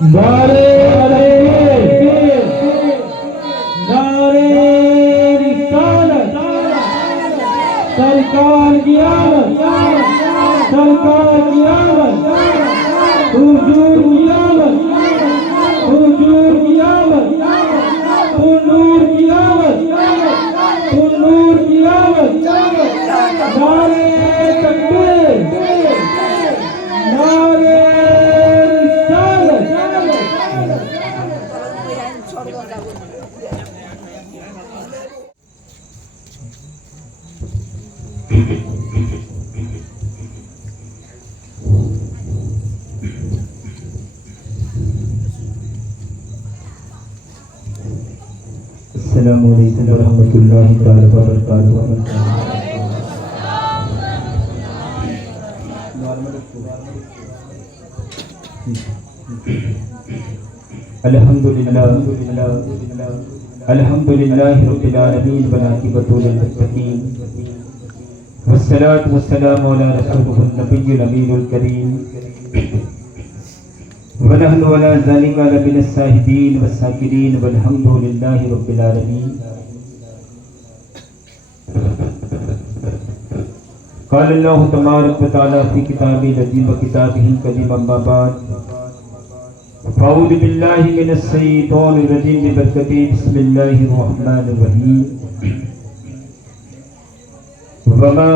नारे नारे रिसालत, सरकार की आमद, सरकार की आमद, हुजूर की आमद, हुजूर की आमद, हुजूर की आमद, हुजूर की आमद। नारे तकबीर, नारे अस्सलामु अलैकुम वरहमतुल्लाहि तआला वबरकातुहू। अल्हम्दुलिल्लाह अल्हम्दुलिल्लाहि रब्बिल आलमीन व आक़िबतुल मुत्तक़ीन वस्सलातु वस्सलामु अला रसूलिहिन नबिय्यिल अमीनिल करीम व नहनु अला ज़ालिका लमिनस साहिबीन वस्साकिरीन वल्हम्दुलिल्लाहि रब्बिल आलमीन। क़ाल अल्लाहु तबारक व तआला फ़ी किताबिल अज़ीम व किताबिहिल करीम अम्मा बाद फ़अऊज़ु बिल्लाहि मिनश शैतानिर रजीम बिबरकति बिस्मिल्लाहिर रहमानिर रहीम। वमा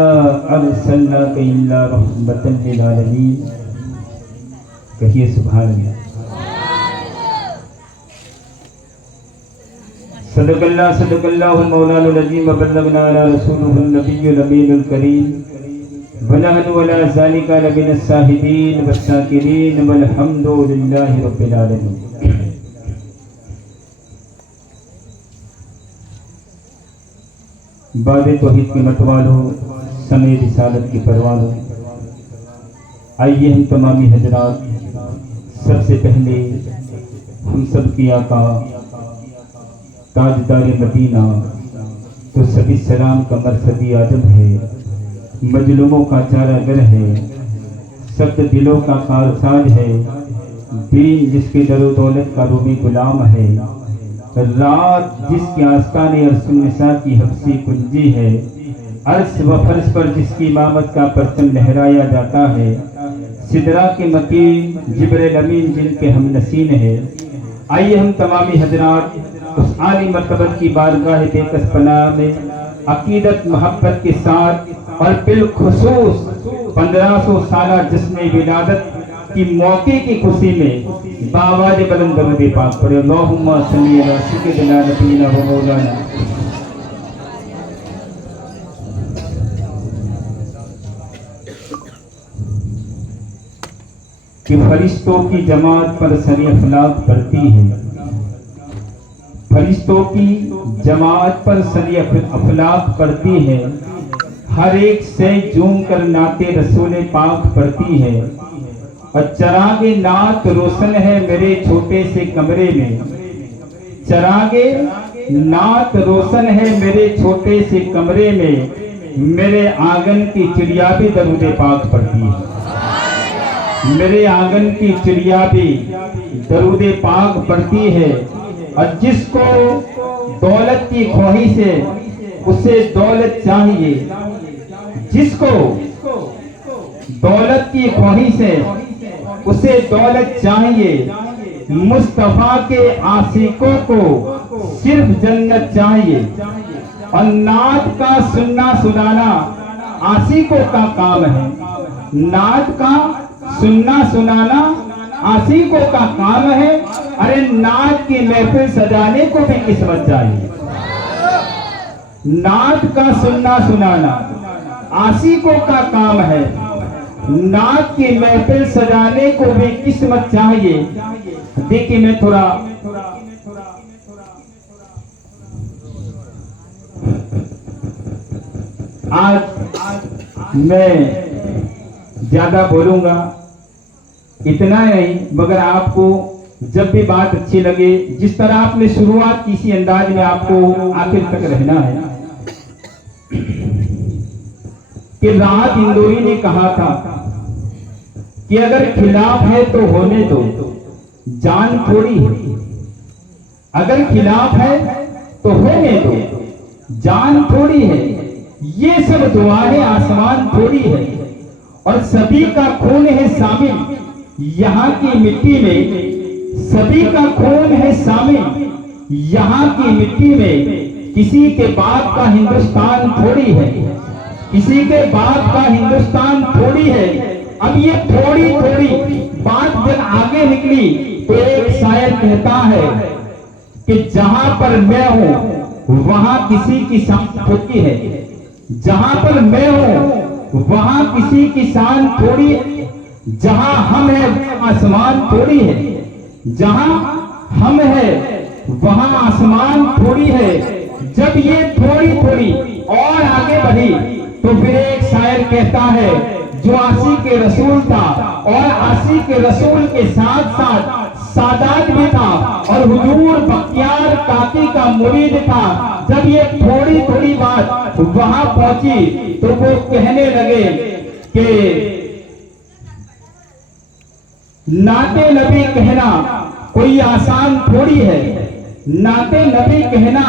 अर्सलनाका इल्ला रहमतन लिल आलमीन। कहिए सुभान अल्लाह। सदक़ल्लाहुल मौलानुल अज़ीम व बल्लगना अला रसूलिहिन नबिय्यिल अमीनिल करीम व नहनु अला ज़ालिका लमिनस साहिबीन वस्साकिरीन वल्हम्दुलिल्लाहि रब्बिल आलमीन। बादे तौहीद के मतवालों, समय रिसालत के परवानों, आइए हम तमामी हजरात सबसे पहले हम सब की आका ताजदार मदीना तो सभी सलाम का मरसदी आदम है, मजलूमों का चारागर है, सख्त दिलों का कारसाज है, दीन जिसके दरो दौलत का रूबी गुलाम है, रात जिसकी आस्ताने अर्श-उन-निसा की हफ्सी कुंजी है, अर्श व फर्श पर जिसकी इमामत का परचम लहराया जाता है, सिदरा के मकीन जिब्रील अमीन जिनके हम नसीन है। आइए हम तमामी हजरात उस आली मर्तबत की बारगाह बेकस पनाह में अकीदत मोहब्बत के साथ और बिलखुसूस 1500 साला जिस्म विलादत की मौके की खुशी में बावाज बुलंद दरूद पाक पढ़े। अल्लाहुम्मा सल्ली अला सय्यिदिना नबीना व मौलाना। कि फरिश्तों की जमात पर सरी अखलाक पड़ती है, फरिश्तों की जमात पर सरी अखलाक पड़ती है, हर एक से जूम कर नाते रसूल पाक पड़ती है, और चरागे नात रोशन है मेरे छोटे से कमरे में, चरागे नात रोशन है मेरे छोटे से कमरे में, मेरे आंगन की चिड़िया भी दरूद पाक पड़ती है, मेरे आंगन की चिड़िया भी दरूद पाक पड़ती है। और जिसको दौलत की ख्वाहिश है उसे दौलत चाहिए, जिसको दौलत की ख्वाहिश है उसे दौलत चाहिए, मुस्तफा के आशिकों को सिर्फ जन्नत चाहिए। और नात का सुनना सुनाना आशिकों का काम है, नात का सुनना सुनाना आशिकों का काम है। अरे नात की महफिल सजाने को भी किस्मत चाहिए, नात का सुनना सुनाना आशिकों का काम है, नात की महफिल सजाने को भी किस्मत चाहिए। देखिए मैं थोड़ा आज मैं ज्यादा बोलूंगा इतना नहीं, मगर आपको जब भी बात अच्छी लगे, जिस तरह आपने शुरुआत की इसी अंदाज में आपको आखिर तक रहना है। कि राहत इंदौरी ने कहा था कि अगर खिलाफ है तो होने दो, जान थोड़ी है, अगर खिलाफ है तो होने दो, जान थोड़ी है। ये सब दुआएं आसमान थोड़ी है, और सभी का खून है शामिल यहाँ की मिट्टी में, सभी का खून है शामिल यहाँ की मिट्टी में। किसी के बाप का हिंदुस्तान थोड़ी है, किसी के बाप का हिंदुस्तान थोड़ी है। अब ये थोड़ी थोड़ी बात जब आगे निकली तो एक शायर कहता है कि जहां पर मैं हूं वहां किसी की शान थोड़ी है, जहां पर मैं हूं वहां किसी की शान थोड़ी है। जहां हम हैं आसमान थोड़ी है, जहां हम हैं वहां आसमान थोड़ी है। जब ये थोड़ी थोड़ी और आगे बढ़ी तो फिर एक शायर कहता है, जो आशिक के रसूल था और आशिक के रसूल के साथ साथ सादात भी था और हुजूर बख्तियार काकी का मुरीद था। जब ये थोड़ी थोड़ी बात वहां पहुंची तो वो कहने लगे कि नाते नबी कहना कोई आसान थोड़ी है, नाते नबी कहना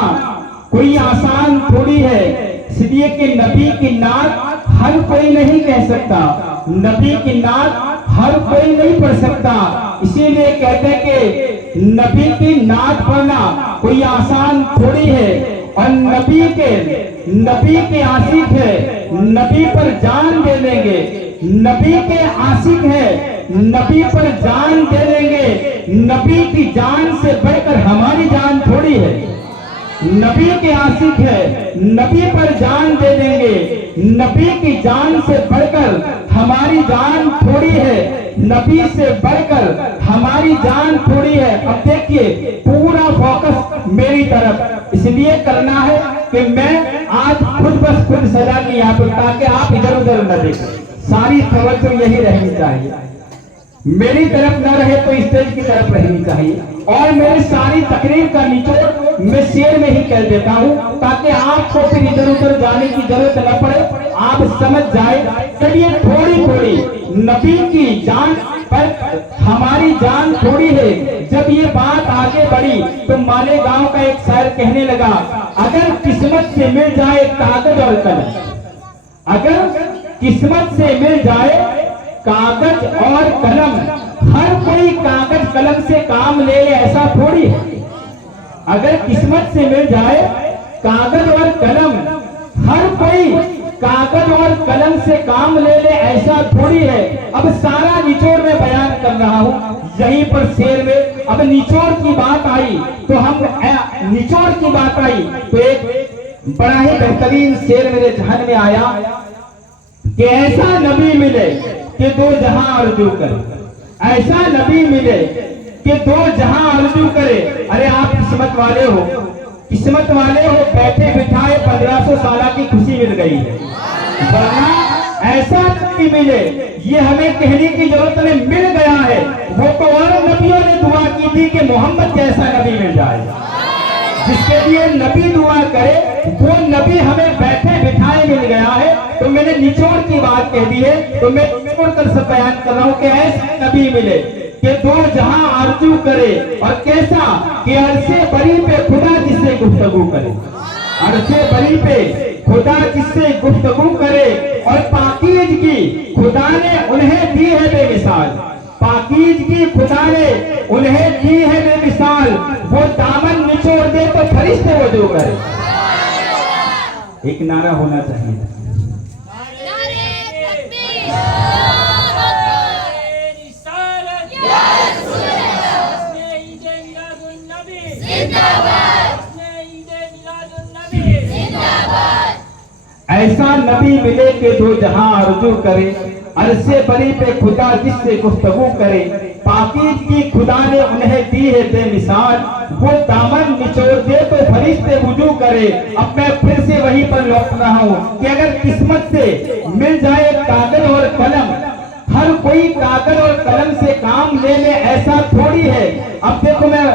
कोई आसान थोड़ी है। इसलिए कि नबी की नात हर कोई नहीं कह सकता, नबी की नात हर कोई नहीं पढ़ सकता। इसीलिए कहते हैं कि नबी की नात पढ़ना कोई आसान थोड़ी है। और नबी के आशिक है, नबी पर जान दे देंगे, नबी के आशिक है, नबी पर जान दे देंगे। नबी की जान से बढ़कर हमारी जान थोड़ी है, नबी के आशिक है, नबी पर जान दे देंगे। नबी की जान से बढ़कर हमारी जान थोड़ी है, नबी से बढ़कर हमारी जान थोड़ी है। अब देखिए पूरा फोकस मेरी तरफ इसलिए करना है कि मैं आज खुद बस खुद सजा की यहाँ पर, ताकि आप इधर उधर न देखें। सारी तवज्जो यही रहनी चाहिए, मेरी तरफ न रहे तो स्टेज की तरफ रहनी चाहिए। और मेरी सारी तकरीर का निचोड़ मैं शेर में ही कह देता हूँ, ताकि आपको फिर इधर उधर जाने की जरूरत न पड़े, आप समझ जाए। चलिए थोड़ी थोड़ी नबी की जान पर हमारी जान थोड़ी है। जब ये बात आगे बढ़ी तो मालेगांव का एक शायर कहने लगा, अगर किस्मत से मिल जाए कागज और कलम, अगर किस्मत से मिल जाए कागज और कलम, हर कोई कागज कलम से काम ले ले ऐसा थोड़ी है। अगर किस्मत से मिल जाए कागज और कलम, हर कोई कागज और कलम से काम ले ले ऐसा थोड़ी है। अब सारा निचोड़ में बयान कर रहा हूँ, यहीं पर शेर में अब निचोड़ की बात आई तो हम निचोड़ की बात आई तो एक बड़ा ही बेहतरीन शेर मेरे जहन में आया कि ऐसा नबी मिले कि दो जहां आरज़ू करे, ऐसा नबी मिले कि दो जहां आरज़ू करे। अरे आप किस्मत वाले हो, किस्मत वाले हो, बैठे बिठाए 1500 साल की खुशी मिल गई है। वरना ऐसा नबी मिले, ये हमें कहने की जरूरत नहीं, मिल गया है। वो तो और नबियों ने दुआ की थी कि मोहम्मद जैसा नबी मिल जाए, जिसके लिए नबी दुआ करे वो नबी हमें बैठे बिठाए मिल गया है। तो मैंने निचोड़ की बात कह दी है तो मैं निचोड़ कर सब बयान कर रहा हूँ कि ऐसे नबी मिले कि दो जहां आरज़ू करे। और कैसा कि अरसे बरी पे खुदा जिससे गुफ्तगू करे, अरसे बरी पे खुदा जिससे गुफ्तगू करे। और पाकीज़गी खुदा ने उन्हें दी है बेमिसाल, पाकीज़गी खुदा ने उन्हें दी है बेमिसाल। वो दामन निचोड़ दे तो फरिश्ते वजू करे। एक नारा होना चाहिए, ऐसा नबी मिले कि दो जहां आरज़ू करे, अरसे बरी पे खुदा जिससे गुफ्तगू करे। पाकीज़गी खुदा ने उन्हें दी है बेमिसाल, वो दामन निचोड़ दे तो फरिश्ते वुजू करे। अब मैं फिर से वहीं पर लौट रहा हूँ कि अगर किस्मत से मिल जाए कागज और कलम, हर कोई कागज और कलम से काम ले ले ऐसा थोड़ी है। अब देखो मैं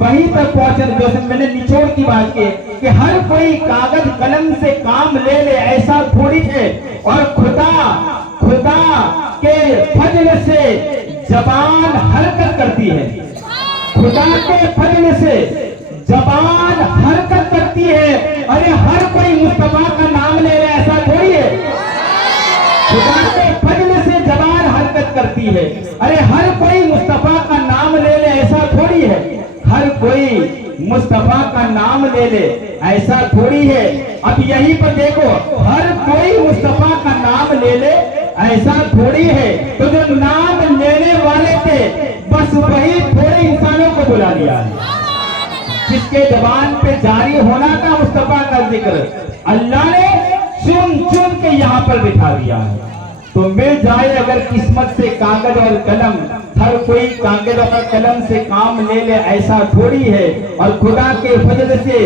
वहीं तक पहुंचे जैसे मैंने निचोड़ की बात की कि हर कोई कागज कलम से काम ले ले ऐसा थोड़ी है। और खुदा के फजल से जबान हरकत करती है, खुदा के फजल से जबान हरकत करती है। अरे हर कोई मुस्तफा का नाम ले रहा है, ऐसा थोड़ी है। खुदा के फजल से जबान हरकत करती है। अरे हर कोई मुस्तफा का नाम ले ले, ऐसा थोड़ी है। हर कोई मुस्तफा का नाम ले ले, ऐसा थोड़ी है। अब यहीं पर देखो, हर कोई मुस्तफा का नाम ले ले, ऐसा थोड़ी है। तो जो नाम लेने वाले थे, बस वही थोड़े इंसानों को बुला लिया है, जिसके जबान पे जारी होना था मुस्तफा का जिक्र, अल्लाह ने चुन चुन के यहाँ पर बिठा दिया है। तो मिल जाए अगर किस्मत से कागज और कलम, हर कोई कागज और कलम से काम ले ले, ऐसा थोड़ी है। और खुदा के फजल से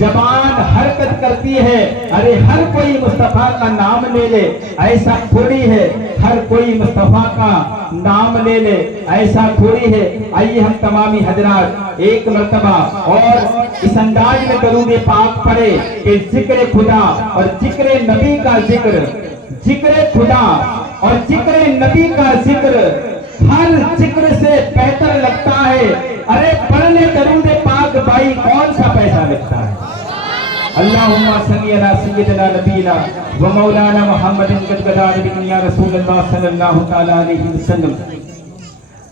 जबान हरकत करती है। अरे हर कोई मुस्तफा का नाम ले ले, ऐसा थोड़ी है। हर कोई मुस्तफा का नाम ले ले, ऐसा थोड़ी है। आइए हम तमामी हजरात एक मर्तबा और इस अंदाज में दरूद पाक पढ़े कि जिक्र खुदा और जिक्र नबी का जिक्र, जिक्र खुदा और जिक्र नबी का जिक्र हर जिक्र से बेहतर लगता है। अरे पढ़ने दरूद पाक भाई कौन सा पैसा लगता है। अल्लाहुम्मा सल्ली अला सय्यिदिना नबीना व मौलाना मुहम्मदिन गदगदार या रसूलुल्लाह सल्लल्लाहु तआला अलैहि वसल्लम।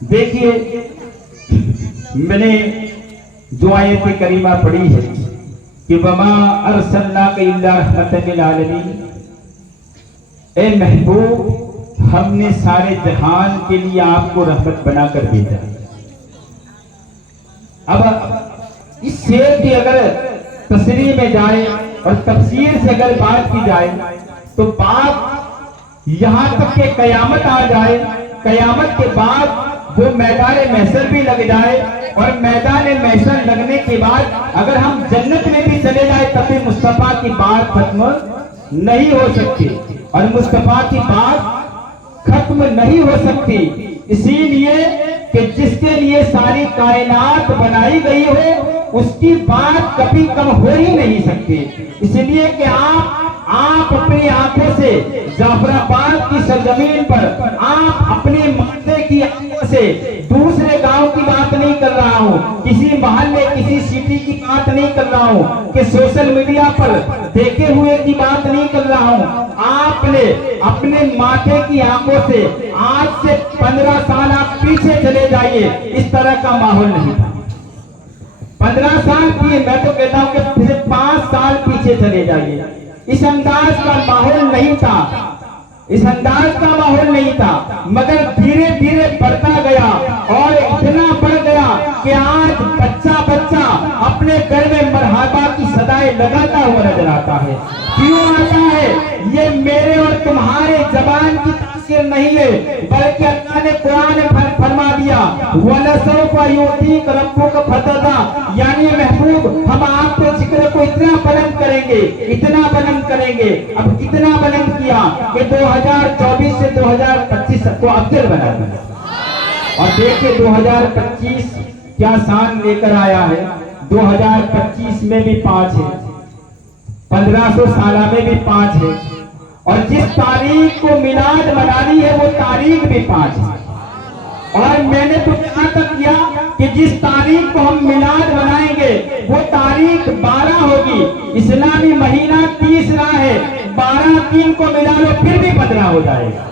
देखिए, मैंने जो आयत करीमा पढ़ी है कि वमा अरसलनाका इल्ला रहमतन लिल आलमीन, ए महबूब हमने सारे जहान के लिए आपको रहमत बनाकर भेजा। अब इस शेर की अगर तस्रीह में जाए और तफसीर से अगर बात की जाए तो बात यहां तक के कयामत आ जाए, कयामत के बाद वो मैदान महशर भी लग जाए और मैदान महशर लगने के बाद अगर हम जन्नत में भी चले जाए तब भी मुस्तफा की बात खत्म नहीं हो सकती और मुस्तफा की बात खत्म नहीं हो सकती। इसीलिए कि जिसके लिए सारी कायनात बनाई गई हो उसकी बात कभी कम हो ही नहीं सकती। इसलिए कि आप अपनी आंखों से जाफराबाद की सरजमीन पर, आप अपने माथे की आंखों से दूसरे गांव की बात नहीं कर रहा हूं, किसी मोहल्ले किसी सिटी की बात नहीं कर रहा हूं, कि सोशल मीडिया पर देखे हुए की बात नहीं कर रहा हूं। आपने अपने माथे की आंखों से आज से 15 साल आप पीछे चले जाइए, इस तरह का माहौल नहीं था। 15 साल की, मैं तो कहता हूं कि 5 साल पीछे चले जाइए, इस अंदाज का माहौल नहीं था, इस अंदाज का माहौल नहीं था। मगर धीरे धीरे बढ़ता गया और इतना बढ़ गया कि आज बच्चा बच्चा अपने घर में मरहबा की सदाएं लगाता हुआ नजर आता है। क्यों आता है? ये मेरे और तुम्हारे जबान की तासीर नहीं है, बल्कि अल्लाह ने कुरान में फरमा दिया वलसौफा युतीक रब्बुका फतदा, यानी महबूब हम आपके जिक्र को इतना बुलंद करेंगे, इतना बुलंद करेंगे। अब कितना बुलंद किया कि 2024 से 2025 को अफजल बना दिया। और देखिए 2025 क्या शान लेकर आया है। 2025 में भी 5 है, 1500 साल में भी 5 है, और जिस तारीख को मिलाद मनानी है वो तारीख भी 5 है। और मैंने तो यहाँ तक किया कि जिस तारीख को हम मिलाद मनाएंगे वो तारीख 12 होगी। इस्लामी महीना 30 है, 12 को मिला लो फिर भी 15 हो जाएगा।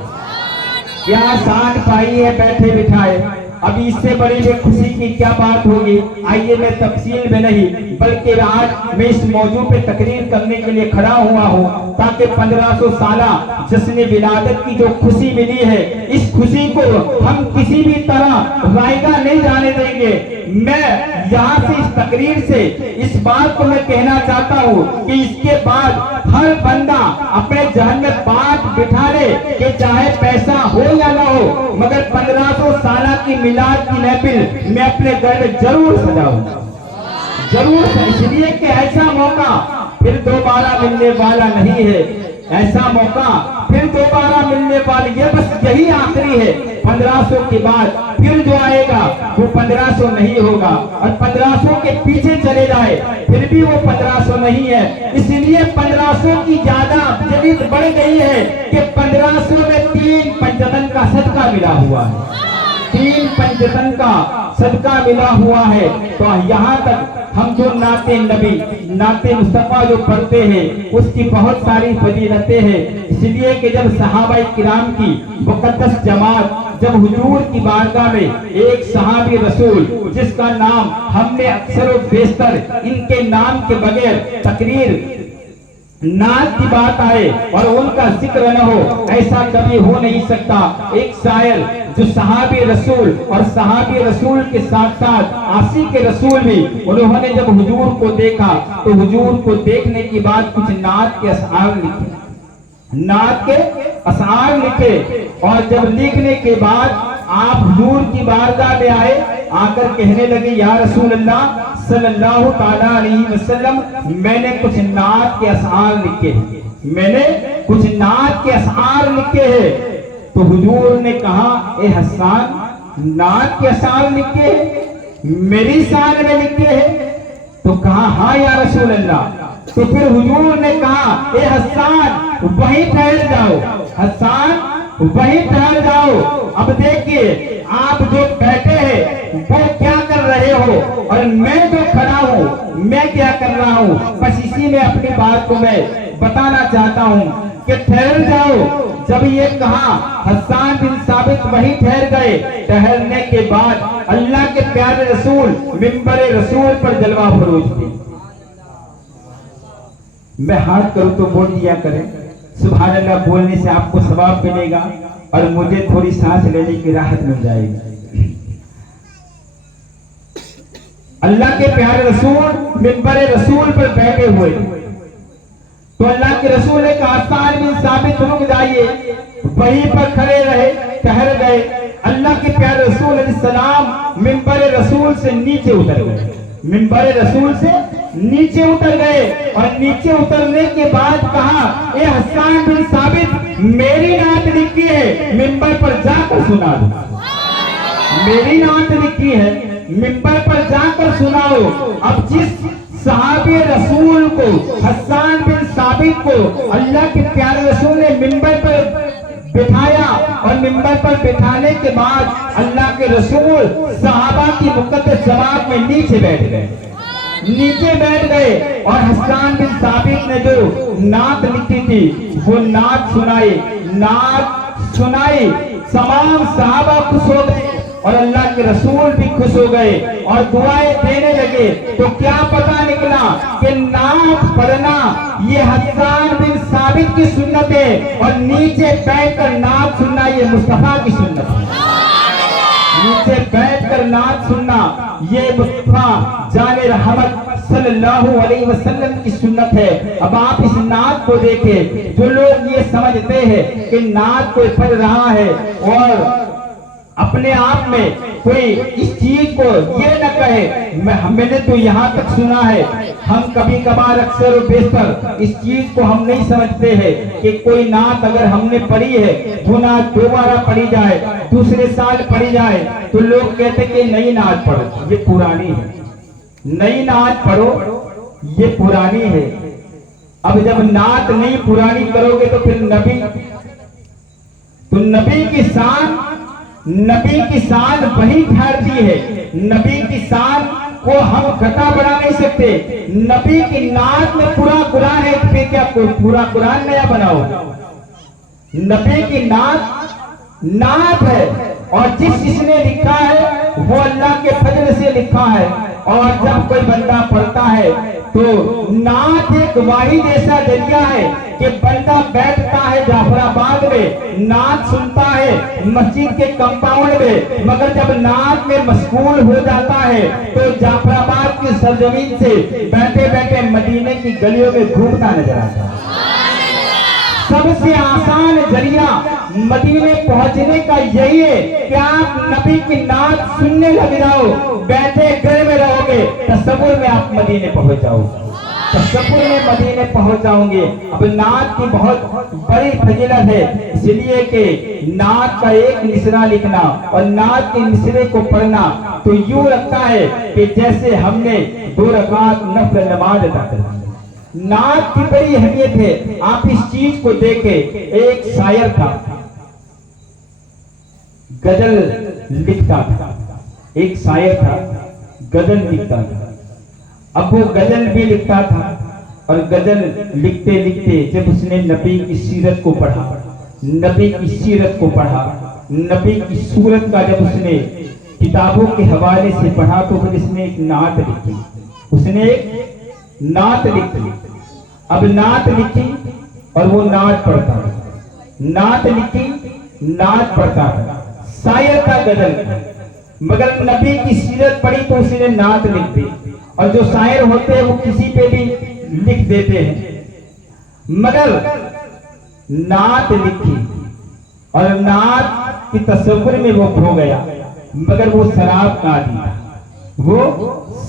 क्या शान पाई है बैठे बिठाए। अभी इससे बड़ी भी खुशी की क्या बात होगी। आइए मैं तफसील में नहीं बल्कि आज मैं इस मौजू पे तकरीर करने के लिए खड़ा हुआ हूँ ताकि 1500 साला जश्न विलादत की जो खुशी मिली है, इस खुशी को हम किसी भी तरह रायगा नहीं जाने देंगे। मैं यहाँ से इस तकरीर से इस बात को मैं कहना चाहता हूँ कि इसके बाद हर बंदा अपने जहन में बात बिठा ले कि चाहे पैसा हो या ना हो, मगर 1500 साल की मिलाद की महफिल मैं अपने घर में जरूर सजाऊंगा, जरूर। इसलिए कि ऐसा मौका फिर दोबारा मिलने वाला नहीं है, ऐसा मौका फिर दोबारा मिलने वाली है, बस यही आखिरी है। 1500 के बाद फिर जो आएगा वो 1500 नहीं होगा, और 1500 के पीछे चले जाए फिर भी वो 1500 नहीं है। इसलिए 1500 की ज्यादा जदीद बढ़ गई है कि 1500 में 3 पंचतन का सदका मिला हुआ है। 3 पंचतन का सदका मिला हुआ है। तो यहाँ तक हम जो नाते नबी, नाते मुस्तफा जो पढ़ते हैं उसकी बहुत सारी फजीलतें हैं। इसलिए कि जब सहाबा किराम की मुकद्दस जमात जब हुजूर की बारगाह में एक सहाबी रसूल जिसका नाम हमने अक्सर और बेशतर इनके नाम के बगैर तकरीर नात की बात आए और उनका जिक्र न हो, ऐसा कभी हो नहीं सकता। एक शायर जो सहाबी रसूल और सहाबी रसूल के साथ साथ आशिक रसूल भी, उन्होंने जब हुजूर को देखा तो हुजूर को देखने के बाद कुछ नात के अशआर लिखे, नात के अशआर लिखे। और जब लिखने के बाद आप हुजूर की बारगाह में आए, आकर कहने लगे या रसूल अल्लाह सल्लल्लाहु ताला अलैहि वसल्लम, मैंने कुछ नात के अशआर लिखे, मैंने कुछ नात के अशआर लिखे हैं। तो हुजूर ने कहा ए हसन, नात के अशआर लिखे हैं, मेरी शान में लिखे हैं? तो कहा हाँ या रसूल अल्लाह। तो फिर हुजूर ने कहा ए हसन वहीं ठहर जाओ, हसन वहीं ठहर जाओ। अब देखिए आप जो बैठे हैं वो क्या कर रहे हो और मैं जो खड़ा हूँ मैं क्या कर रहा हूँ। बस इसी में अपनी बात को मैं बताना चाहता हूँ कि ठहर जाओ। जब ये कहा हसन बिन साबित वहीं ठहर गए। ठहरने के बाद अल्लाह के प्यारे रसूल मिंबर रसूल पर जलवा फरोज थे। मैं हाथ करूं तो बोल दिया करें, सुभान अल्लाह बोलने से आपको सवाब मिलेगा और मुझे थोड़ी सांस लेने की राहत मिल जाएगी। अल्लाह के प्यारे रसूल मिंबर रसूल पर बैठे हुए, तो अल्लाह के रसूल ने कहा हसन बिन साबित रुक जाइए, वहीं पर खड़े रहे, ठहर गए। अल्लाह के प्यारे रसूल अलैहिस्सलाम मिंबर रसूल से नीचे उतर गए, मिंबर रसूल से नीचे उतर गए। और नीचे उतरने के बाद कहा ए हसन बिन साबित मेरी नात लिखी है, मिंबर पर जाकर सुना दो, मेरी नात लिखी है, मिंबर पर जाकर सुनाओ। अब जिस सहाबे रसूल को हसन बिन साबित को अल्लाह के प्यारे रसूल ने मिंबर पर बिठाया और मिंबर पर बिठाने के बाद अल्लाह के रसूल सहाबा की मुकद्दस जमात में नीचे बैठ गए, नीचे बैठ गए। और हसन बिन साबित ने जो नात लिखी थी वो नात सुनाई, नात सुनाई। तमाम सहाबा खुश हो गए और अल्लाह के रसूल भी खुश हो गए और दुआएं देने लगे। तो क्या पता निकला कि नात पढ़ना ये हसन बिन साबित की सुन्नत है और नीचे बैठकर नात सुनना ये मुस्तफा की सुन्नत है। नीचे बैठकर नात सुनना ये मुस्तफा जाने रहमत सल्लल्लाहु अलैहि वसल्लम की सुन्नत है। अब आप इस नात को देखें, जो लोग ये समझते हैं कि नात कोई पढ़ रहा है और अपने आप में कोई इस चीज को ये न कहे, मैंने तो यहाँ तक सुना है, हम कभी कभार अक्सर और बेशतर इस चीज को हम नहीं समझते हैं कि कोई नात अगर हमने पढ़ी है वो नात दोबारा पढ़ी जाए, दूसरे साल पढ़ी जाए, तो लोग कहते कि नई नात पढ़ो, ये पुरानी है, नई नात पढ़ो ये पुरानी है। अब जब नात नई पुरानी करोगे तो फिर नबी की शान, नबी की शान वही ठहरती है। नबी की शान को हम घटा बढ़ा नहीं सकते। नबी की नात में पूरा कुरान है, फिर क्या पूरा कुरान नया बनाओ? नबी की नात है और जिसने लिखा है वो अल्लाह के फजल से लिखा है। और जब कोई बंदा पढ़ता है तो नात एक वाहिद ऐसा जरिया है कि बंदा बैठता है जाफराबाद में, नात सुनता है मस्जिद के कंपाउंड में, मगर जब नात में मशगूल हो जाता है तो जाफराबाद की सरजमीन से बैठे बैठे मदीने की गलियों में घूमता नजर आता है। सबसे आसान जरिया मदीने पहुंचने का यही है कि आप नबी की नात सुनने लग जाओ, बैठे घर में रहोगे, तसव्वुर में आप मदीने पहुंच जाओगे, तसव्वुर में मदीने पहुंच जाओगे। अब नात की बहुत बड़ी फजीलत है, इसलिए कि नात का एक मिसरा लिखना और नात के मिसरे को पढ़ना तो यूं लगता है कि जैसे हमने 2 रकात नफल नमाज अदा कर दी। नात की बड़ी अहमियत है। आप इस चीज को देखें, एक शायर था, गजल लिखता था। एक शायर था, गजल लिखता था। अब वो गजल भी लिखता था और गजल लिखते लिखते जब उसने नबी की सीरत को पढ़ा, नबी की सीरत को पढ़ा, नबी की सूरत का जब उसने किताबों के हवाले से पढ़ा तो फिर इसने एक नात लिखी। उसने एक नात लिखी। अब नात लिखी और वो नात पढ़ता था, नात लिखी, नात पढ़ता था। शायर का गजल, मगर नबी की सीरत पढ़ी तो उसने नात लिख दी। और जो शायर होते हैं वो किसी पे भी लिख देते हैं, मगर नात लिखी और नात की तस्वीर में वो खो गया। मगर वो शराब का आदी था, वो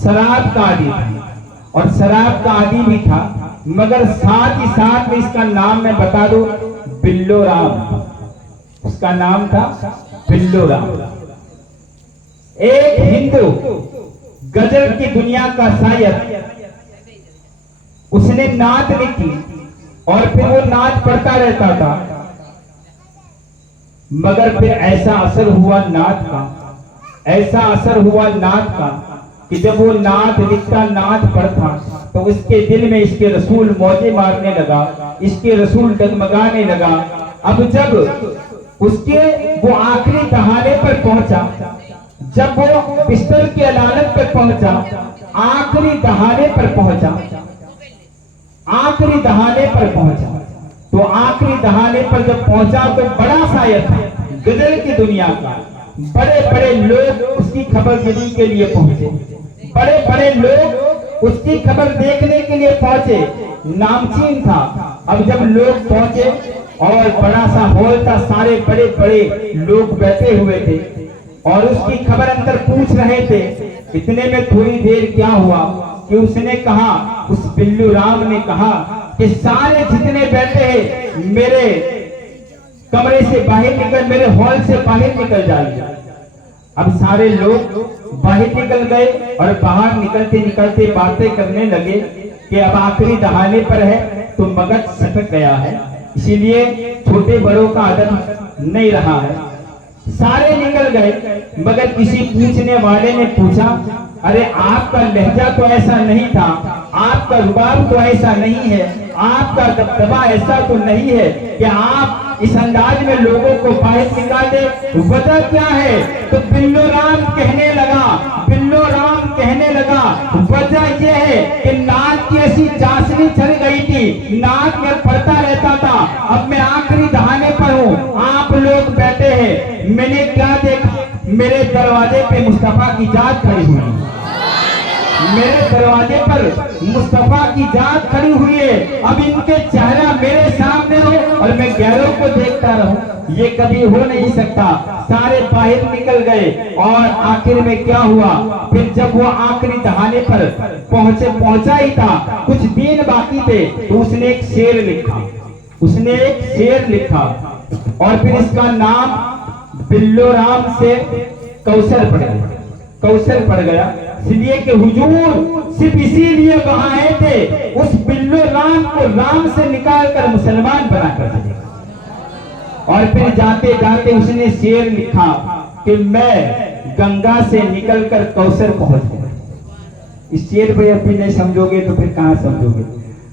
शराब का आदी था और शराब का आदी भी था। मगर साथ ही साथ में इसका नाम मैं बता दूं, बिल्लो राम, उसका नाम था बिल्लो राम। एक हिंदू गजल की दुनिया का शायर, उसने नात लिखी और फिर वो नात पढ़ता रहता था। मगर फिर ऐसा असर हुआ नात का, ऐसा असर हुआ नात का कि जब वो नात लिखता, नात पढ़ता तो उसके दिल में इसके रसूल मौजे मारने लगा, इसके रसूल डगमगाने लगा। अब जब उसके वो आखिरी दहाने पर पहुंचा, जब वो बिस्तर की अदालत पर पहुंचा, आखिरी दहाने पर पहुंचा, आखिरी दहाने पर पहुंचा, तो आखिरी दहाने पर जब पहुंचा तो बड़ा शायर था गजल की दुनिया का। बड़े बड़े लोग उसकी खबरगिरी के लिए पहुंचे, बड़े बड़े लोग उसकी खबर देखने के लिए पहुंचे, नामचीन था। अब जब लोग पहुंचे और बड़ा सा हॉल था, सारे बड़े बड़े लोग बैठे हुए थे और उसकी खबर अंदर पूछ रहे थे। इतने में थोड़ी देर क्या हुआ कि उसने कहा, उस बिल्लू राम ने कहा कि सारे जितने बैठे हैं मेरे कमरे से बाहर निकल, मेरे हॉल से बाहर निकल जाइए। अब सारे लोग बाहर निकल गए और बाहर निकलते निकलते बातें करने लगे कि अब आखिरी दहाने पर है तो मगज सटक गया है, इसीलिए छोटे बड़ों का अदब नहीं रहा है। सारे निकल गए मगर किसी पूछने वाले ने पूछा, अरे आपका लहजा तो ऐसा नहीं था, आपका रुबाब तो ऐसा नहीं है, आपका दबदबा ऐसा तो नहीं है कि आप इस अंदाज में लोगों को बाहर निकाले, वजह क्या है? तो बिल्लो राम कहने लगा, बिल्लो राम कहने लगा, वजह यह है कि नाक की ऐसी चाशनी चढ़ गई थी, नाक में पड़ता रहता था। अब मैं आखिरी दहाने पर हूँ, आप लोग बैठे हैं, मैंने क्या देखा? मेरे दरवाजे पे मुस्तफा की जात खड़ी हुई, मेरे दरवाजे पर मुस्तफा की जात खड़ी हुई है। अब इनके चेहरा मेरे सामने हो और मैं गैरों को देखता रहूं, ये कभी हो नहीं सकता। सारे बाहर निकल गए और आखिर में क्या हुआ? फिर जब वो आखिरी दहाने पर पहुंचा ही था, कुछ दिन बाकी थे, तो उसने एक शेर लिखा, उसने एक शेर लिखा और फिर इसका नाम बिल्लो राम से कौसर पड़ गया, कौसर पड़ गया। इसलिए कि हुजूर सिर्फ इसीलिए वहां आए थे, उस बिल्लो राम को राम से निकालकर मुसलमान बनाकर दिया। और फिर जाते जाते उसने शेर लिखा कि मैं गंगा से निकलकर कौसर पहुंच गया। इस शेर पे अभी नहीं समझोगे तो फिर कहां समझोगे?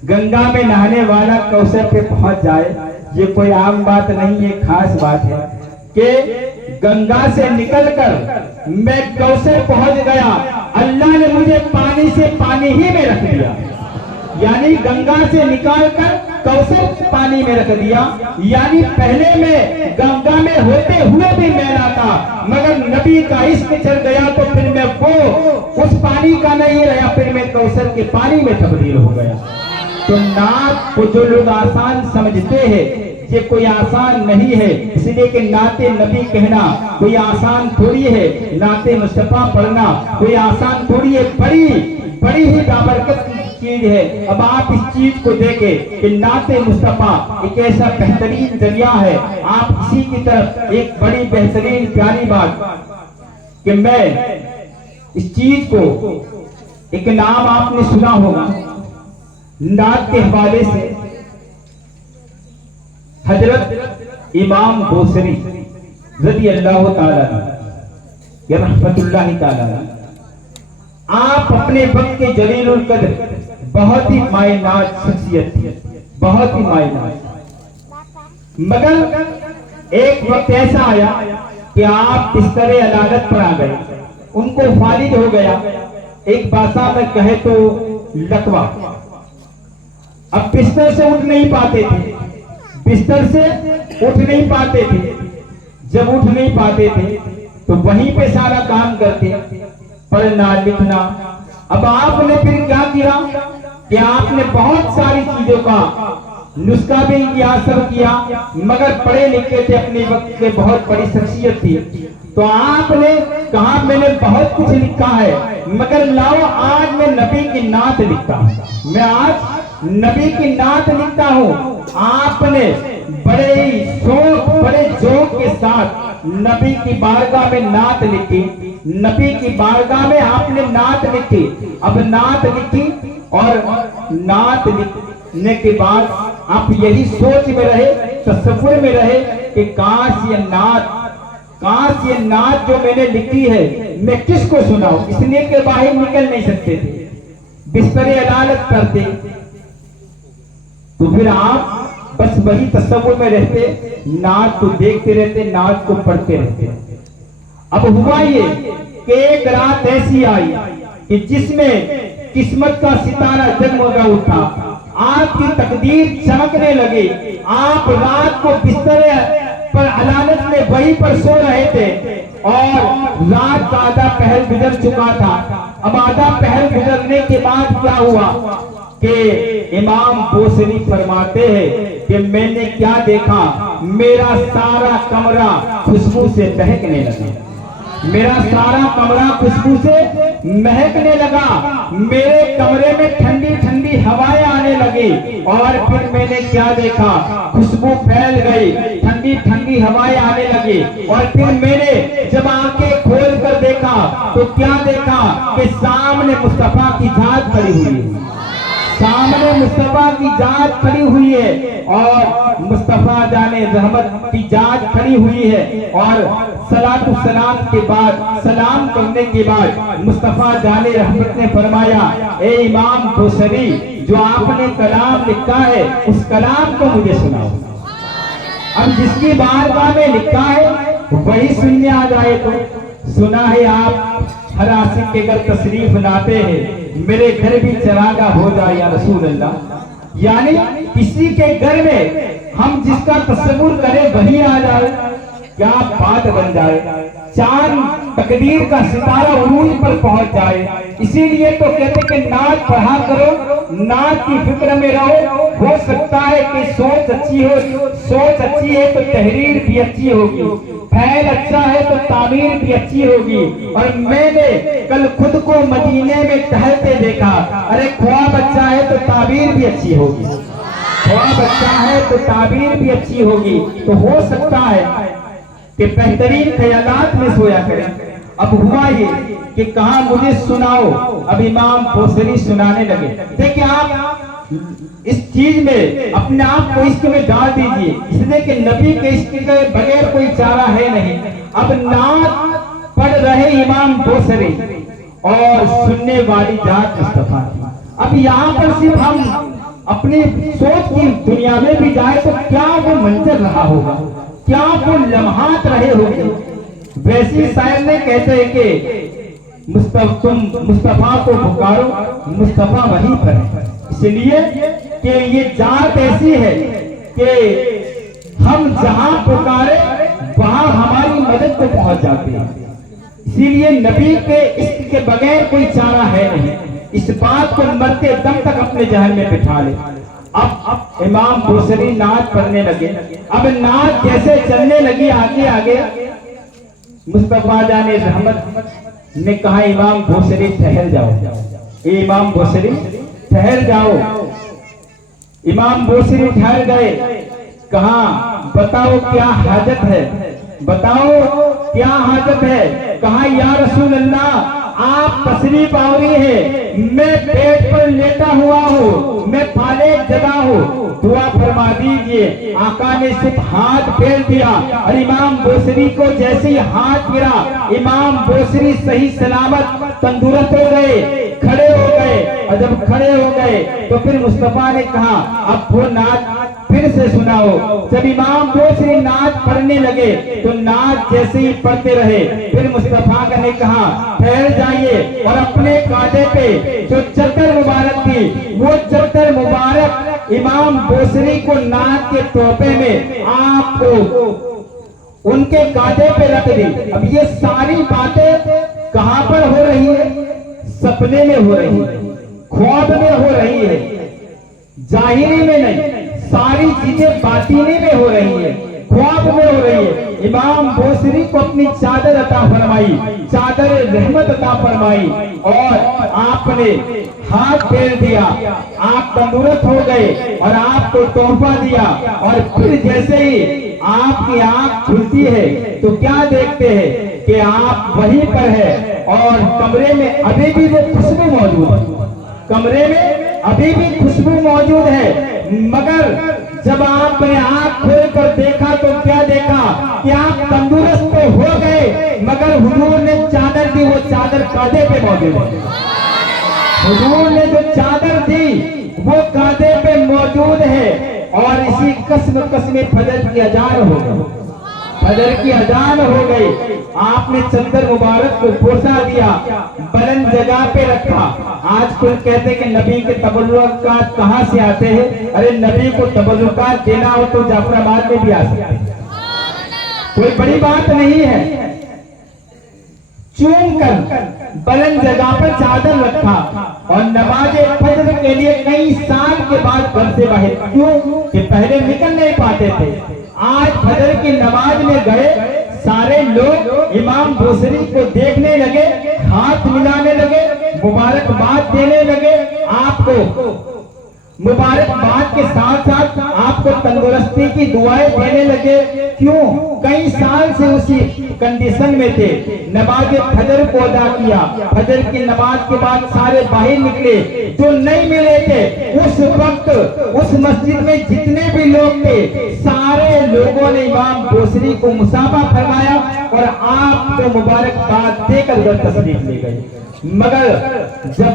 गंगा में नहाने वाला कौसर पे पहुंच जाए, ये कोई आम बात नहीं है, खास बात है कि गंगा से निकलकर मैं कौसर पहुंच गया। अल्लाह ने मुझे पानी से पानी ही में रख दिया, यानी गंगा से निकालकर कौसर पानी में रख दिया। यानी पहले मैं गंगा में होते हुए भी मैला था, मगर नबी का इश्क चढ़ गया तो फिर मैं वो उस पानी का नहीं रहा, फिर मैं कौसर के पानी में तब्दील हो गया। तो नात को जो लोग आसान समझते हैं, ये कोई आसान नहीं है, इसलिए कि नाते नबी कहना कोई आसान थोड़ी है, नाते मुस्तफा पढ़ना कोई आसान थोड़ी है, बड़ी बड़ी ही बाबरकत चीज है। अब आप इस चीज को देखें कि नाते मुस्तफा एक ऐसा बेहतरीन जरिया है। आप इसी की तरफ एक बड़ी बेहतरीन प्यारी बात कि मैं इस चीज को, एक नाम आपने सुना होगा नात के हवाले से, हजरत इमाम बोसरी रज़ी अल्लाह ताला। या रहमतुल्लाहि ताला। आप अपने वक्त के जलीलुल कद्र बहुत ही मायनाज शख्सियत थी, बहुत ही मायनाज। मगर एक वक्त ऐसा आया कि आप बिस्तरे अदालत पर आ गए, उनको फालिज हो गया, एक भाषा में कहे तो लकवा। अब बिस्तर से उठ नहीं पाते थे, बिस्तर से उठ नहीं पाते थे। जब उठ नहीं पाते थे तो वहीं पे सारा काम करते, पढ़ना लिखना। अब आपने फिर क्या किया कि आपने बहुत सारी चीजों का नुस्खा भी किया, सब किया, मगर पढ़े लिखे थे, अपने वक्त के बहुत बड़ी शख्सियत थी। तो आपने कहा मैंने बहुत कुछ लिखा है, मगर लाओ आज मैं नबी की नात लिखता हूँ, मैं आज नबी की नात लिखता हूँ। आपने बड़े ही शौक, बड़े जोश के साथ नबी की बारगाह में नात लिखी, नबी की बारगाह में आपने नात लिखी। अब नात लिखी और नात लिखने के बाद आप यही सोच में रहे, तसव्वुर में रहे कि काश ये नात जो मैंने लिखी है मैं किसको सुनाऊं, इसलिए कि बाहर निकल नहीं सकते थे, बिस्तरे अदालत करते। तो फिर आप बस वही तसव्वुर में रहते, नात को देखते रहते, नात को पढ़ते रहते। अब हुआ ये कि एक रात ऐसी आई कि जिसमें किस्मत का सितारा जगमगा उठा, आपकी तकदीर चमकने लगी। आप रात को बिस्तरे पर अदालत में वहीं पर सो रहे थे और रात का आधा पहर गुजर चुका था। अब आधा पहर गुजरने के बाद क्या हुआ कि इमाम बोसरी फरमाते हैं कि मैंने क्या देखा, मेरा सारा कमरा खुशबू से महकने लगा, मेरा सारा कमरा खुशबू से महकने लगा, मेरे कमरे में ठंडी ठंडी हवाएं आने लगी। और फिर मैंने क्या देखा, खुशबू फैल गई, ठंडी ठंडी हवाएं आने लगी। और फिर मैंने जब आंखें खोल कर देखा तो क्या देखा कि सामने मुस्तफा की जात खड़ी हुई है, सामने मुस्तफा की जात खड़ी हुई है और मुस्तफा जाने रहमत की जात खड़ी हुई है। और सलातु सलाम के बाद, सलाम करने के बाद मुस्तफा जाने रहमत ने फरमाया, ए इमाम बोसरी, जो आपने कलाम लिखा है उस कलाम को मुझे सुनाओ। अब जिसकी बारगाह में लिखा है वही सुनने आ जाए तो। सुना है आप हर आशिक के घर तशरीफ लाते हैं, मेरे घर भी चरागा हो जाए या रसूल अल्लाह। यानी किसी के घर में हम जिसका तस्वुर करें वही आ जाए, क्या बात बन जाए, चांद तकदीर का सितारा उरूज पर पहुंच जाए। इसीलिए तो कहते कि नात पढ़ा करो, नात की फिक्र में रहो। हो सकता है कि सोच अच्छी हो, सोच अच्छी है तो तहरीर भी अच्छी होगी, फैल अच्छा है तो तामीर भी अच्छी होगी। और मैंने कल खुद को मदीने में टहलते देखा, अरे ख्वाब अच्छा है तो ताबीर भी अच्छी होगी, ख्वाब अच्छा है तो ताबीर भी अच्छी होगी। तो हो सकता है कि बेहतरीन ख्यालात में सोया करें। अब हुआ ये कि कहा मुझे सुनाओ, अब इमाम बोसरी सुनाने लगे। देखिए आप इस चीज में अपने आप को इश्क में डाल दीजिए, इसलिए कि नबी के इश्क के बगैर कोई चारा है नहीं। अब नात पढ़ रहे इमाम बोसरी और सुनने वाली जात मुस्तफा की। अब यहाँ पर सिर्फ हम अपनी सोच की दुनिया में भी जाए तो क्या वो मंजर रहा होगा, क्या वो लम्हात रहे होंगे। वैसी शायर ने कहते हैं कि तुम मुस्तफा को पुकारो, मुस्तफा वहीं पर है। इसलिए कि ये जात ऐसी है कि हम जहां पुकारे वहां हमारी मदद को पहुंच जाते हैं। इसीलिए नबी के इश्क के बगैर कोई चारा है नहीं। इस बात को मरते दम तक अपने जहन में बिठा ले। अब इमाम बोसरी नात पढ़ने लगे। अब नात जैसे चलने लगी आगे आगे, मुस्तफा जाने रहमत ने कहा इमाम बोसरी ठहर जाओ, इमाम बोसरी ठहर जाओ। इमाम बोसरी ठहर गए। कहा बताओ क्या हाजत है, बताओ क्या हाजत है। कहा या रसूल अल्लाह, आप तशरीफ आवरी है, मैं पेट पर लेटा हुआ हूँ, मैं फाले जदा हूँ, दुआ फरमा दीजिए। आका ने सिर्फ हाथ फेर दिया और इमाम बोसरी को जैसे ही हाथ गिरा, इमाम बोसरी सही सलामत तंदुरुस्त हो गए, खड़े हो गए। और जब खड़े हो गए तो फिर मुस्तफा ने कहा अब वो नात फिर से सुनाओ। जब इमाम बोसरी नात पढ़ने लगे तो नात जैसे ही पढ़ते रहे, फिर मुस्तफा ने कहा ठहर जाइए और अपने कांधे पे जो चद्दर मुबारक थी वो चद्दर मुबारक इमाम बोसरी को नात के टोपे में आपको उनके कांधे पे रख दी। अब ये सारी बातें कहां पर हो रही है? सपने में हो रही है, ख्वाब में हो रही है, जाहिरी में नहीं। सारी चीजें बातीनी में हो रही है, ख्वाब में हो रही है। इमाम बोसरी को अपनी चादर अता फरमाई, चादर रहमत अता फरमाई और आपने हाथ फेर दिया, आप तंदुरुस्त हो गए और आपको तोहफा दिया। और फिर जैसे ही आपकी आंख खुलती है तो क्या देखते हैं कि आप वहीं पर है और कमरे में अभी भी वो खुशबू मौजूद है, कमरे में अभी भी खुशबू मौजूद है। मगर जब आपने आंख खोल कर देखा तो क्या देखा कि आप तंदुरुस्त तो हो गए, मगर हुजूर ने चादर दी, वो चादर कांधे पे मौजूद है। हुजूर ने जो चादर दी वो कांधे पे मौजूद है। और इसी कसम फजर की अजान हो गई, फजर की अजान हो गई। आपने चंदर मुबारक को पोसा दिया, बुलंद जगह पे रखा। आज कोई कहते कि नबी के तबर्रुकात कहां से आते हैं? अरे नबी को तबर्रुकात देना हो तो जाफराबाद में भी आ सकते हैं, कोई बड़ी बात नहीं है। चूम कर बुलंद जगह पर चादर रखा और नमाज़े फजर के लिए कई साल के बाद घर से बाहर, क्यों कि पहले निकल नहीं पाते थे। आज फजर की नमाज में गए, सारे लोग इमाम बोसरी को देखने लगे, हाथ मिलाने लगे, मुबारकबाद देने लगे। आपको मुबारकबाद के साथ साथ आपको तंदुरुस्ती की दुआएं देने लगे। क्यों? कई साल से उसी कंडीशन में थे। नमाज फजर को अदा किया, फजर की नमाज के बाद सारे बाहर निकले, जो नहीं मिले थे उस वक्त उस मस्जिद में जितने भी लोग थे सारे लोगों ने इमाम बोसरी को मुसाफा फरमाया और आपको मुबारकबाद देकर घर तशरीफ ले गए। मगर जब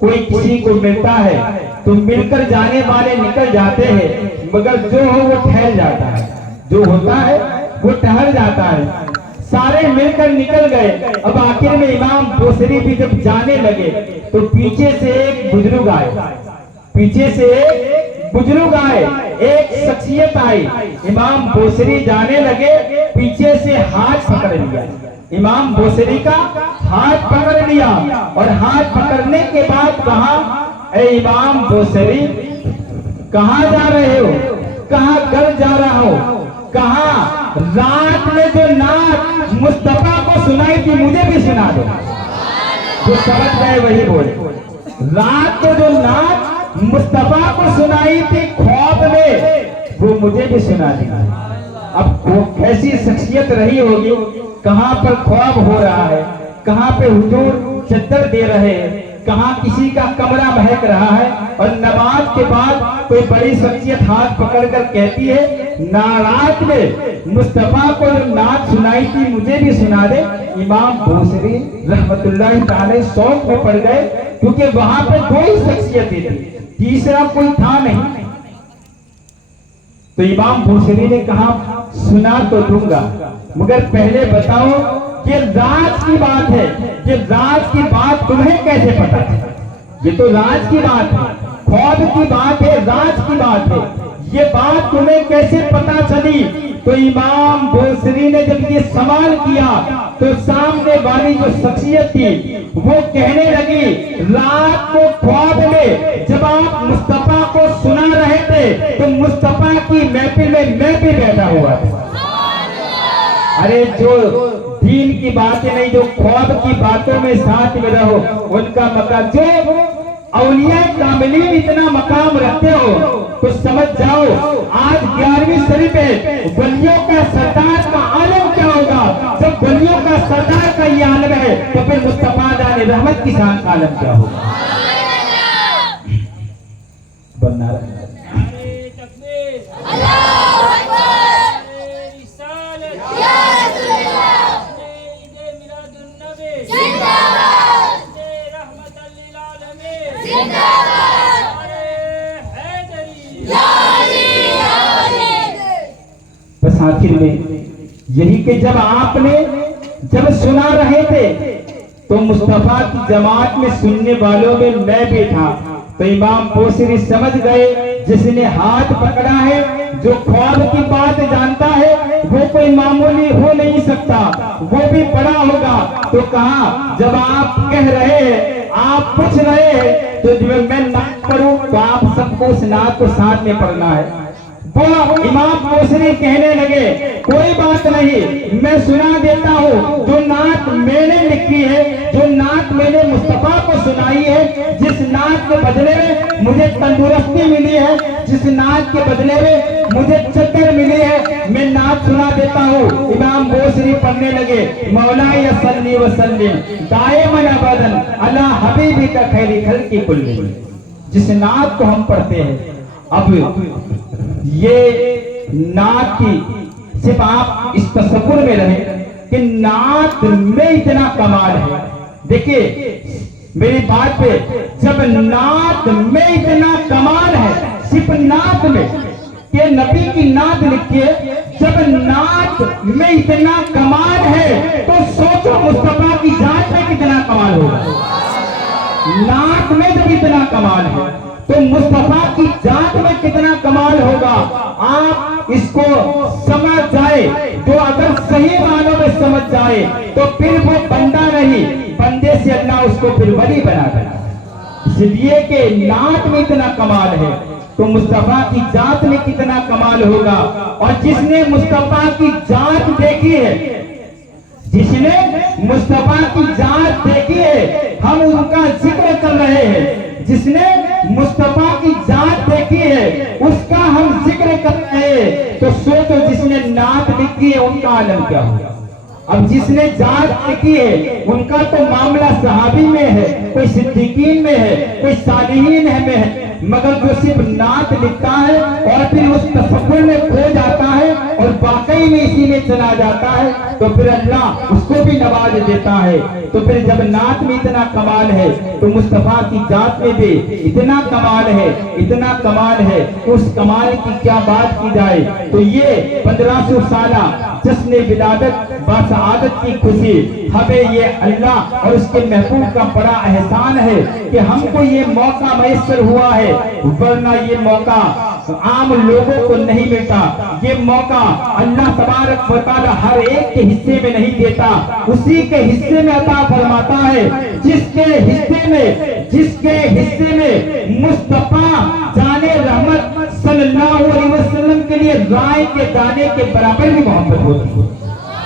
कोई किसी को मिलता है तो मिलकर जाने वाले निकल जाते हैं, मगर जो हो वो ठहर जाता है, जो होता है वो ठहर जाता है। सारे मिलकर निकल गए। अब आखिर में इमाम बोसरी भी जब जाने लगे तो पीछे से एक बुजुर्ग आए, पीछे से एक बुजुर्ग आए, एक शख्सियत आई। इमाम बोसरी जाने लगे, पीछे से हाथ पकड़ लिया, इमाम बोसरी का हाथ पकड़ लिया और हाथ पकड़ने के बाद कहा ए इमाम बोसरी कहाँ जा रहे हो? कहाँ घर जा रहा हो? कहाँ रात में जो नात मुस्तफा को सुनाई थी मुझे भी सुना दो। जो समझ गए वही बोले। रात को जो नात मुस्तफा को सुनाई थी ख्वाब में वो मुझे भी सुना दी। अब वो कैसी शख्सियत रही होगी, कहां पर ख्वाब हो रहा है, कहां पे हुजूर चद्दर दे रहे हैं, कहां किसी का कमरा महक रहा है और नमाज के बाद कोई बड़ी शख्सियत हाथ पकड़कर कहती है नाराज में मुस्तफा को जो नात सुनाई थी मुझे भी सुना दे। इमाम बोसरी रहमतुल्लाह ताला शौक में पड़ गए, क्योंकि वहां पे दो ही शख्सियतें थी, तीसरा कोई था नहीं। तो इमाम बोसरी ने कहा सुना तो दूंगा, मगर पहले बताओ ये राज की बात है, ये राज की बात तुम्हें कैसे पता है? ये तो राज की बात है, ख्वाब की बात है, राज की बात है, ये बात तुम्हें कैसे पता चली? तो इमाम बोसरी ने जब ये सवाल किया तो सामने वाली जो शख्सियत थी वो कहने लगी रात को ख्वाब में जब आप मुस्तफा को सुना रहे थे तो मुस्तफा की महफिल में मैं भी बैठा हुआ था। अरे जो दीन की बातें नहीं, जो ख्वाब की बातों में साथ में रहो उनका मकाम, जो औलिया कामिलीन इतना मकाम रखते हो तो समझ जाओ आज 11वीं शरीफ है, वलियों का सरदार का आलम क्या होगा? जब वलियों का सरदार का ये आलम है तो फिर मुस्तफा रहमत की शान का आलम क्या होगा। बनना बस आखिर में यही कि जब सुना रहे थे तो मुस्तफा की जमात में सुनने वालों में मैं भी था, तो इमाम बोसरी समझ गए जिसने हाथ पकड़ा है, जो ख्वाब की बात जानता है, वो कोई मामूली हो नहीं सकता, वो भी बड़ा होगा। तो कहा जब आप कह रहे हैं, आप पूछ रहे हैं, तो जब मैं नात पढ़ूं तो आप सबको उस नात को साथ में पढ़ना है। वो इमाम बोसरी कहने लगे कोई बात नहीं, मैं सुना देता हूँ जो नात मैंने लिखी है, जो नात मैंने मुस्तफा को सुनाई है, जिस नात के बदले में मुझे तंदुरुस्ती मिली है, जिस नात के बदले में मुझे चक्कर मिली है, मैं नात सुना देता हूँ। इमाम बोसरी पढ़ने लगे मौला सल्ली व सल्लिम दाइमन अबदन अला हबीबी का खैरी खल्की कुल्ली। जिस नात को हम पढ़ते हैं, अब ये नात की सिर्फ आप इस तसव्वुर में रहे कि नात में इतना कमाल है। देखिए मेरी बात पे, जब नात में इतना कमाल है, सिर्फ नात में कि नबी की नात लिखिए, जब नात में इतना कमाल है तो सोचो मुस्तफा की जात में कितना कमाल होगा। नात में जब इतना कमाल है तो मुस्तफा की जात में कितना कमाल होगा। आप इसको समझ जाए तो, अगर सही मानों में समझ जाए तो फिर वो बंदा नहीं, बंदे से अल्लाह उसको फिर वली बना देगा। इसलिए कि नात में इतना कमाल है तो मुस्तफा की जात में कितना कमाल होगा। और जिसने मुस्तफा की जात देखी है, जिसने मुस्तफा की जात देखी है, हम उनका जिक्र कर रहे हैं। जिसने मुस्तफा की जात देखी है उसका हम जिक्र कर रहे हैं, तो सोचो जिसने नात लिखी है उनका आलम क्या होगा। अब जिसने जात लिखी है उनका तो मामला सहाबी में है, कोई सिद्दीकीन में है, कोई सालिहीन में है, मगर जो सिर्फ नात लिखता है और फिर उस तसव्वुर में खो जाता है और वाकई में इसी में चला जाता है, तो फिर अल्लाह उसको भी नवाज देता है। तो फिर जब नात में इतना कमाल है तो मुस्तफा की जात में भी इतना कमाल है, इतना कमाल है, उस कमाल की क्या बात की जाए। तो ये 1500 साला जश्न विलादत बासआदत की खुशी हमें ये अल्लाह और उसके महबूब का बड़ा एहसान है कि हमको ये मौका मैसर हुआ है, वरना ये मौका आम लोगों को नहीं मिलता। ये मौका अल्लाह तबारक व तआला हर एक के हिस्से में नहीं देता, उसी के हिस्से में अता फरमाता है जिसके हिस्से में मुस्तफा जाने रहमत सल्लल्लाहु अलैहि वसल्लम के लिए राय के दाने के बराबर भी मोहब्बत होती है।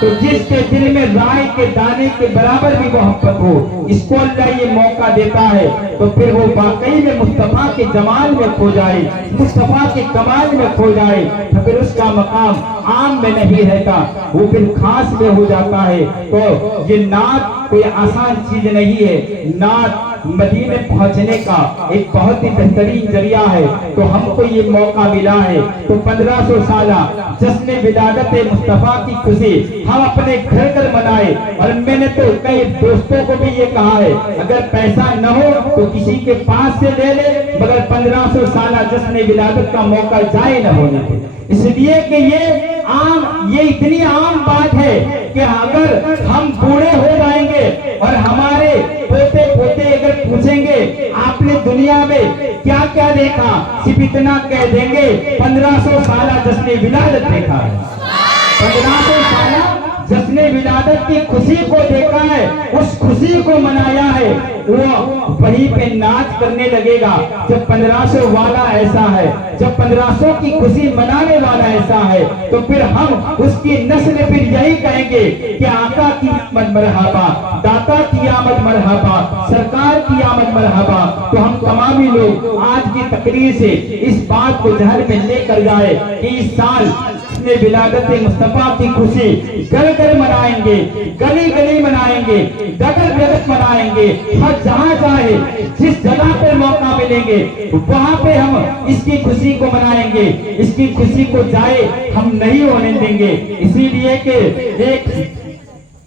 तो जिसके दिल में राय के दाने के बराबर भी मोहब्बत हो, इसको अल्लाह ये मौका देता है, तो फिर वो वाकई में मुस्तफा के जमाल में खो जाए, मुस्तफा के कमाल में खो जाए, तो फिर उसका मकाम आम में नहीं रहता, वो फिर खास में हो जाता है। तो ये नात कोई आसान चीज नहीं है। नात मदीने पहुंचने का एक बहुत ही बेहतरीन जरिया है। तो हमको ये मौका मिला है, तो 1500 साला जश्न विलादत मुस्तफा की खुशी हम अपने घर घर मनाए। और मैंने तो कई दोस्तों को भी ये कहा है, अगर पैसा न हो तो किसी के पास से ले ले, मगर 1500 साला जश्न विलादत का मौका जाए न होने दे। इसलिए कि ये इतनी आम बात है कि अगर हम बूढ़े हो जाएंगे और हमारे पोते पोते अगर पूछेंगे आपने दुनिया में क्या क्या देखा, सिर्फ इतना कह देंगे 1500 साला जश्न विलादत देखा है, 1500 साला जश्न विलादत की खुशी को देखा है, उस खुशी को मनाया है। वो वहीं पे नाच करने लगेगा। जब 1500 वाला ऐसा है, जब 1500 की खुशी मनाने वाला ऐसा है, तो फिर हम उसकी नस्ल फिर यही कहेंगे कि आका की आमद मरहबा, दाता की आमद मरहबा, सरकार की आमद मरहबा। तो हम तमामी लोग आज की तकरीर से इस बात को जहन में लेकर जाए कि इस साल विलादत मुस्तफा की खुशी घर घर मनाएंगे, गली गली मनाएंगे, जगह जगह मनाएंगे। जाएंगे, हर जहां चाहे जिस जगह पे मौका मिलेंगे वहां पे हम इसकी खुशी को मनाएंगे, इसकी खुशी को जाए हम नहीं होने देंगे। इसीलिए कि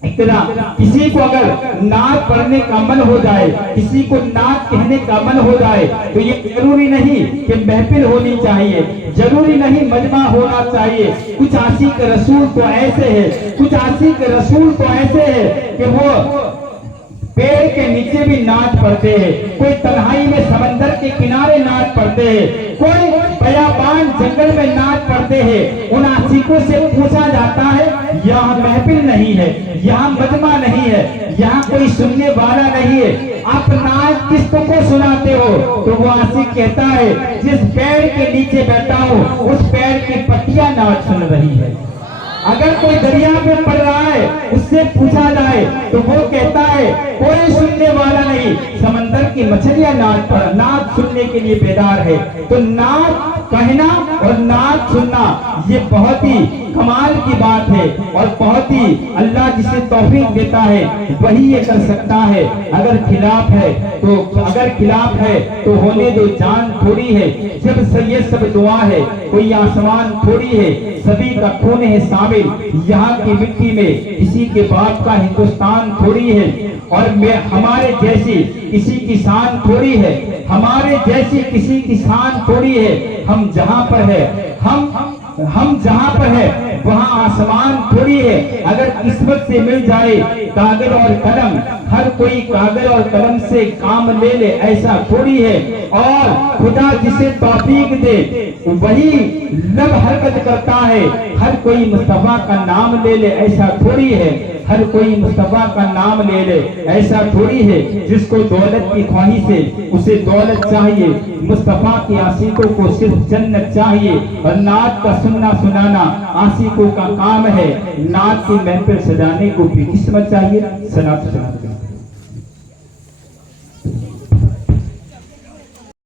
इतना किसी को अगर नात पढ़ने का मन हो जाए, किसी को नात कहने का मन हो जाए, तो ये जरूरी नहीं कि महफिल होनी चाहिए, जरूरी नहीं मजमा होना चाहिए। कुछ आशिक रसूल तो ऐसे है, कुछ आशिक रसूल तो ऐसे है कि वो पेड़ के नीचे भी नाच पढ़ते हैं, कोई तन्हाई में समंदर के किनारे नाच पढ़ते हैं, कोई बयाबान जंगल में नाच पढ़ते हैं। उन आशिकों से पूछा जाता है, यहाँ महफिल नहीं है, यहाँ मजमा नहीं है, यहाँ कोई सुनने वाला नहीं है, आप नाच किसको को सुनाते हो? तो वो आशिक कहता है, जिस पेड़ के नीचे बैठा हूँ उस पेड़ की पत्तियां नाच सुन रही है। अगर कोई दरिया में पड़ रहा है, उससे पूछा जाए तो वो कहता है, कोई सुनने वाला नहीं, समंदर की मछलियां नाच सुनने के लिए बेदार है। तो नाच कहना और नाच सुनना ये बहुत ही कमाल की बात है, और बहुत ही अल्लाह जिसे तौफीक देता है वही ये कर सकता है। अगर खिलाफ है तो होने दो, जान थोड़ी है, जब ये सब दुआ है, कोई आसमान थोड़ी है, सभी का खून है शामिल यहाँ की मिट्टी में, किसी के बाप का हिंदुस्तान थोड़ी है, और हमारे जैसी किसी की शान थोड़ी है, हमारे जैसी किसी की शान थोड़ी है। हम जहाँ पर है, हम जहाँ पर है वहाँ आसमान थोड़ी है। अगर किस्मत से मिल जाए कागज और कलम, हर कोई कागज और कलम से काम ले ले, ऐसा थोड़ी है। और खुदा जिसे तौफीक दे वही लब हरकत करता है, हर कोई मुस्तफा का नाम ले ले, ऐसा थोड़ी है। हर कोई मुस्तफा का नाम ले ले, ऐसा थोड़ी है। जिसको दौलत की ख्वाहिश है उसे दौलत चाहिए, मुस्तफा की आशिकों को सिर्फ जन्नत चाहिए। और नात का सुनना सुनाना आशिकों का काम है, नात की महफिल सजाने को भी किस्मत चाहिए। सलात